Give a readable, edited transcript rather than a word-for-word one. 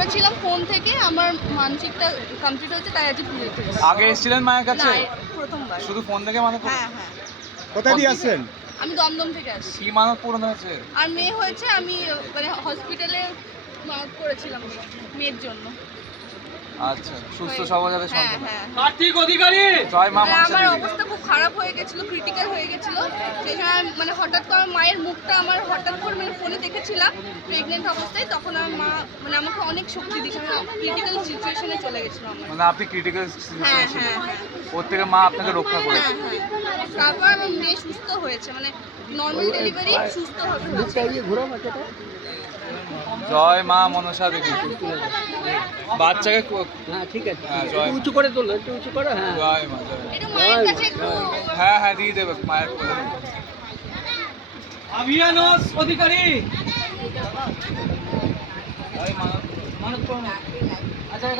করেছিলাম ফোন থেকে, আমার মানসিকটা কমপ্লিট হয়েছে, তাই আজকে পুজোতে এসেছি। আগে এসেছিলেন মায়ের কাছে? না, প্রথমবার। শুধু ফোন থেকে মানত? হ্যাঁ হ্যাঁ। কোথা দিয়ে আসছেন? আমি দমদম থেকে আসছি। কি মানত পূরণ হয়েছে? আর মেয়ে হয়েছে, আমি মানে হসপিটালে মানত করেছিলাম মেয়ের জন্য। আচ্ছা, সুস্থ সবল যাতে হ্যাঁ সন্তান। হ্যাঁ। কার্তিক অধিকারী জয় মা মানে মনসা আমার দেবী। অবস্থা খুব খারাপ হয়ে গেছিল, ক্রিটিক্যাল হয়ে গেছিল। সেই সময় মানে হঠাৎ করে আমার মায়ের মুখটা আমার হঠাৎ করে মানে ফোনে দেখেছিলাম প্রেগনেন্ট অবস্থায়, তখন আমার মা মানে আমাকে অনেক শক্তি দিয়েছে। আমি ক্রিটিক্যাল সিচুয়েশনে চলে গেছিলাম আমার। মানে আপনি ক্রিটিক্যাল হ্যাঁ সিচুয়েশনে ছিলেন, হ্যাঁ হ্যাঁ। ওর থেকে মা আপনাকে রক্ষা করেছে। হ্যাঁ হ্যাঁ। তারপর আমার মেয়ে সুস্থ হয়েছে, মানে নর্মাল ডেলিভারি সুস্থভাবে হয়েছে। জয় মা মনসা দেবী। বাচ্চাকে হ্যাঁ ঠিক আছে, হ্যাঁ, একটু জয়। উঁচু করে তোলো, একটু উঁচু করো। হ্যাঁ জয় মা জয়। একটু মায়ের কাছে একটু হ্যাঁ হ্যাঁ দিয়ে দেবে মায়ের কোলে। আভিয়ানস অধিকারী জয় মা। মানত করো না। আচ্ছা